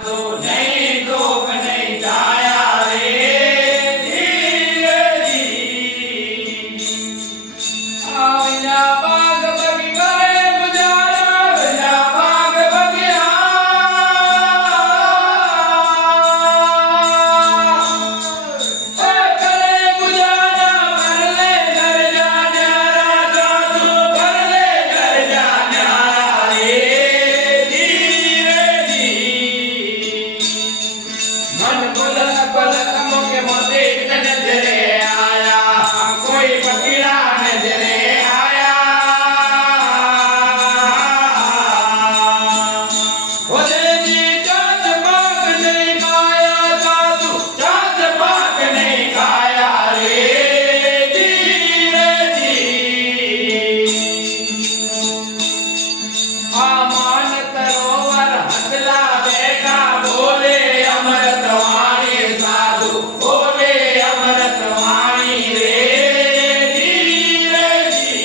तो नहीं लोग नहीं जाया रे धीरे जी आविया बाग बगी करे गुजारा विया बाग बगिया करे गुजारा भर ले घर जा न्यारा जादू भर ले घर जा न्यारा रे धीरे जी मन बुलंद बुलंद मुके मोती नजरे आया कोई फकीरा नजरे आया ओले जी चांद बाग नहीं खाया जादू चांद बाग नहीं खाया रे धीरे जी आमान सरोवर हंसला बेटा बोले अमृत वाणी साधु बोले अमृत वाणी रे धीरे जी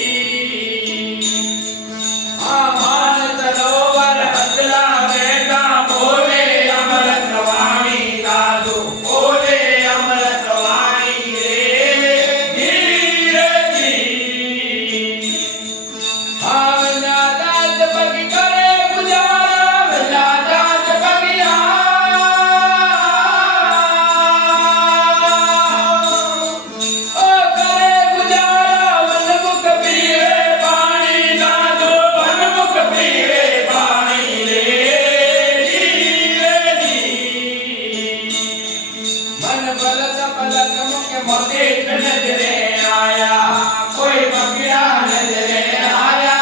आमान सरोवर हंसला बेटा बोले अमृत वाणी साधु बोले अमृत वाणी रे धीरे जी आविया दाद बगी करे गुजारा विया दाद बगिया ओ करे गुजारा वन मुख पीवे पानी दादो वन मुख पीवे पानी रे धीरे जी मन बलत बलत मुख मोती नजरे आया कोई फकीरा नजरे आया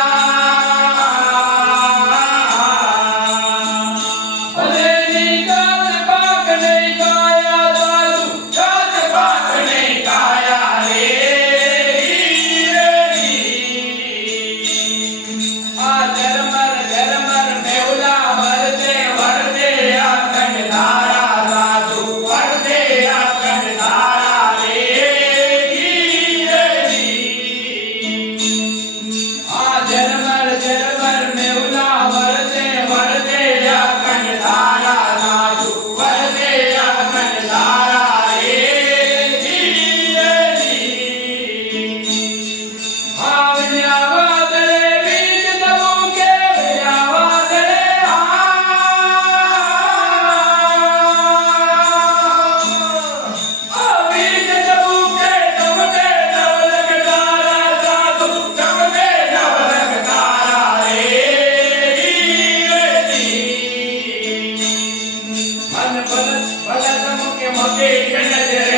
ओले जी चांद बाग नहीं खाया जादू चांद बाग नहीं खाया रे धीरे जी आ झरमर मेहुला वरदे आखंड धारा साधु वरदे आखंड धारा रे धीरे जी आ झरमर मेहुला वरदे आखंड धारा साधु वरदे आखंड धारा रे धीरे जी आविया वादळे बीज दबू के विया वादळे बीज दबू के चमके नवलक तारा साधु चमके नवलक तारा रे धीरे जी मन बलत बलत मुके मोती नजरे